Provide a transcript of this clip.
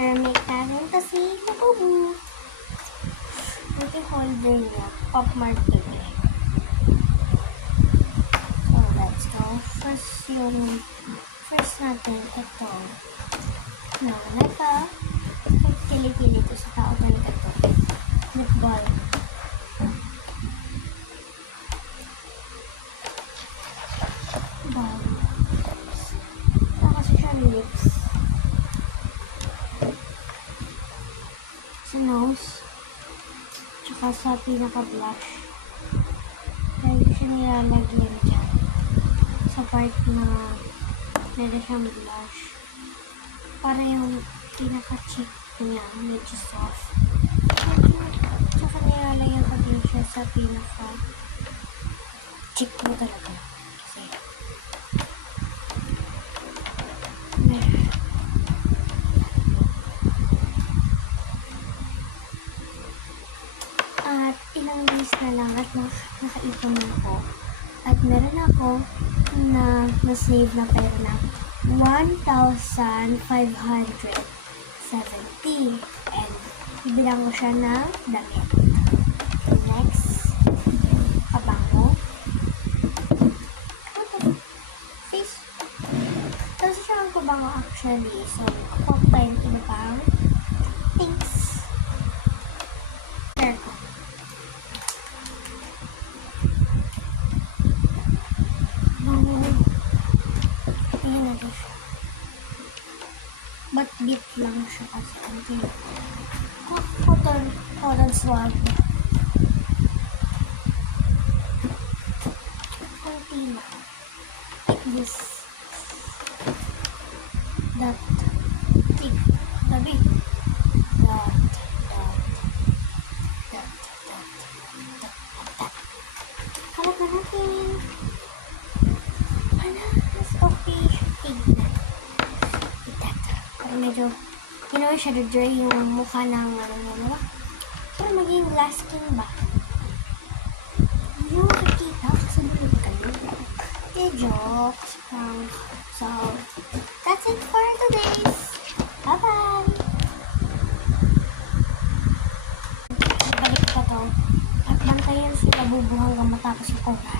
ceramic natin kasi nabubu. Ito yung holder niya. Pop market eh. So, let's go. First natin, ito. No, ito. Pili-pili ito sa tao talaga ito. Lip balm. Balm. Ito kasi siya lips. Sa nose. Tsaka sa pinaka-blush. Dahil siya nilalagyan dyan. Sa part na meron siyang blush. Para yung pinaka-cheek niya, medyo soft. Tsaka nilalagyan ko din siya sa pinaka-cheek mo talaga. Kasi at ilang days na lang at nakaipon na ako. At meron ako na save na pera na 1,570. And ibilang ko siya ng damit. Next, pabango. Face. Tapos siya ang pabango actually. So, ako pa yung iba pang things. Hair ko. Ayan na siya. But bit lang siya kasi konti. Cotton swab. Konti lang. Like this. That. Big. That. Halaka natin. Mas okay. Medyo, shadow dry yung mukha ng diba? Pero maging glass skin ba? Hindi mo makikita kasi doon kayo. Jokes. So, that's it for today's. Bye-bye! Balik pa to. At bantayan sila bubuhang matapos yung oras.